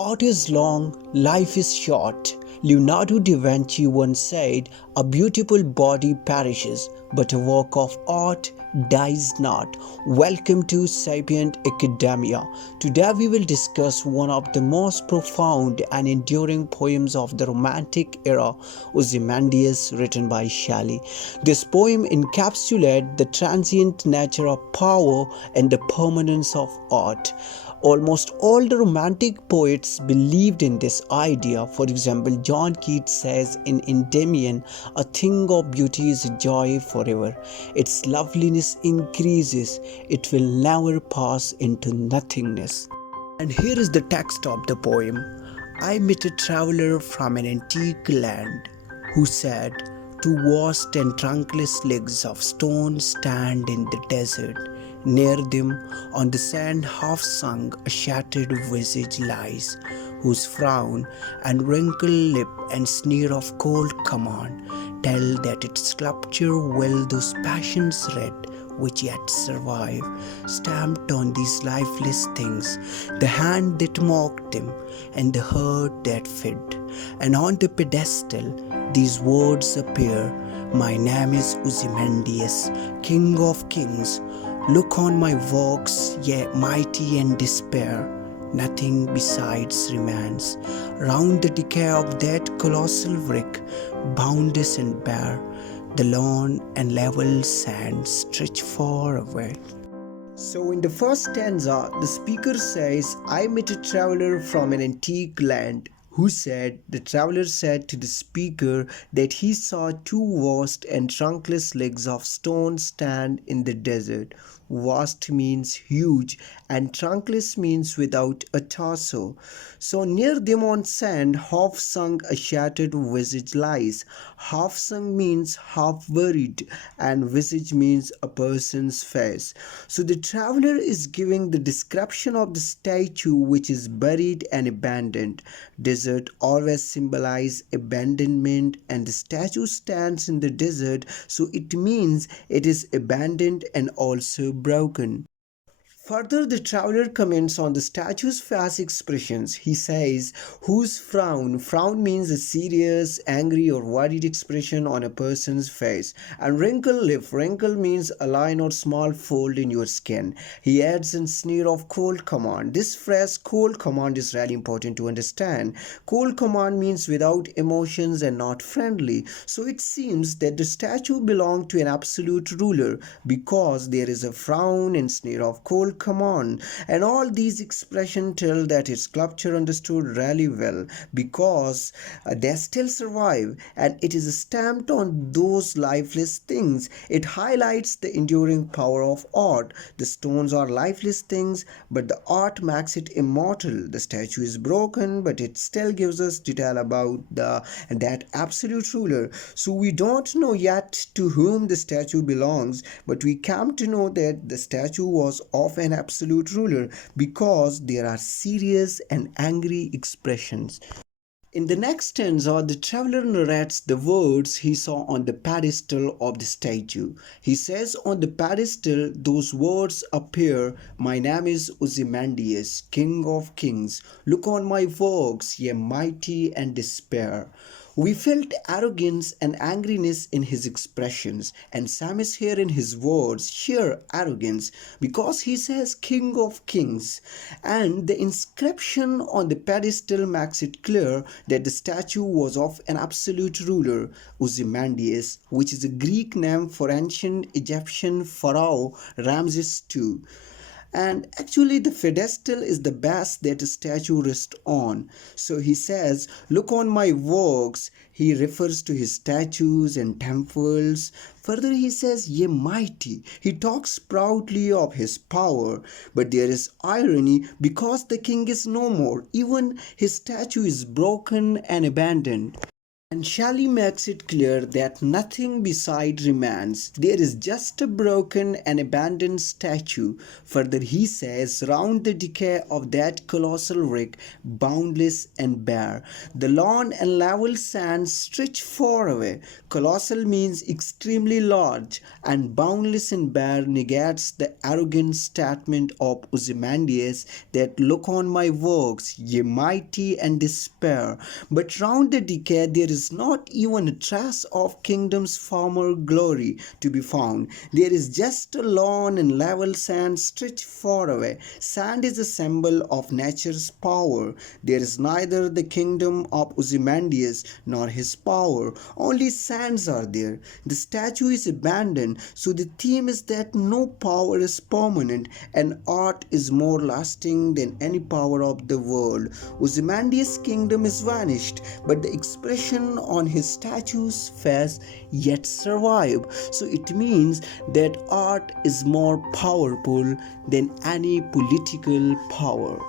Art is long, life is short. Leonardo da Vinci once said, "A beautiful body perishes, but a work of art dies not." Welcome to Sapient Akademia. Today we will discuss one of the most profound and enduring poems of the Romantic era, Ozymandias, written by Shelley. This poem encapsulates the transient nature of power and the permanence of art. Almost all the Romantic poets believed in this idea. For example, John Keats says in Endymion, "A thing of beauty is a joy forever. Its loveliness increases. It will never pass into nothingness." And here is the text of the poem. "I met a traveler from an antique land who said, 'Two vast and trunkless legs of stone stand in the desert. Near them, on the sand half sunk, a shattered visage lies, whose frown and wrinkled lip and sneer of cold command tell that its sculpture will those passions red which yet survive, stamped on these lifeless things, the hand that mocked them, and the heart that fed. And on the pedestal these words appear, 'My name is Ozymandias, King of Kings. Look on my works, ye mighty and despair. Nothing besides remains. Round the decay of that colossal wreck, boundless and bare, the lone and level sands stretch far away.'" So in the first stanza, the speaker says, "I met a traveler from an antique land who said," the traveler said to the speaker that he saw two vast and trunkless legs of stone stand in the desert. Vast means huge and trunkless means without a torso. So near them on sand, half sunk a shattered visage lies. Half sunk means half buried, and visage means a person's face. So the traveler is giving the description of the statue which is buried and abandoned. Desert always symbolize abandonment, and the statue stands in the desert, so it means it is abandoned and also broken. Further, the traveler comments on the statue's face expressions. He says, "Whose frown?" Frown means a serious, angry, or worried expression on a person's face. And wrinkle lip. Wrinkle means a line or small fold in your skin. He adds a sneer of cold command. This phrase, cold command, is really important to understand. Cold command means without emotions and not friendly. So it seems that the statue belonged to an absolute ruler because there is a frown and sneer of cold command. And all these expressions tell that its sculpture understood really well because they still survive, and it is stamped on those lifeless things. It highlights the enduring power of art. The stones are lifeless things, but the art makes it immortal. The statue is broken, but it still gives us detail about that absolute ruler. So we don't know yet to whom the statue belongs, but we come to know that the statue was of an absolute ruler because there are serious and angry expressions. In the next stanza, the traveler narrates the words he saw on the pedestal of the statue. He says, "On the pedestal those words appear, 'My name is Ozymandias, King of Kings. Look on my works, ye mighty and despair.'" We felt arrogance and angriness in his expressions, and Sam is here in his words, sheer arrogance, because he says King of Kings. And the inscription on the pedestal makes it clear that the statue was of an absolute ruler, Ozymandias, which is a Greek name for ancient Egyptian pharaoh Ramses II. And actually the pedestal is the base that a statue rests on. So he says, "Look on my works." He refers to his statues and temples. Further he says, "Ye mighty." He talks proudly of his power, but there is irony because the king is no more. Even his statue is broken and abandoned. And Shelley makes it clear that nothing beside remains. There is just a broken and abandoned statue. Further, he says, round the decay of that colossal wreck, boundless and bare, the lone and level sands stretch far away. Colossal means extremely large, and boundless and bare negates the arrogant statement of Ozymandias that look on my works, ye mighty, and despair. But round the decay there is not even a trace of kingdom's former glory to be found. There is just a lone and level sand stretched far away. Sand is a symbol of nature's power. There is neither the kingdom of Ozymandias nor his power. Only sands are there. The statue is abandoned, so the theme is that no power is permanent and art is more lasting than any power of the world. Ozymandias' kingdom is vanished, but the expression on his statue's face yet survive. So it means that art is more powerful than any political power.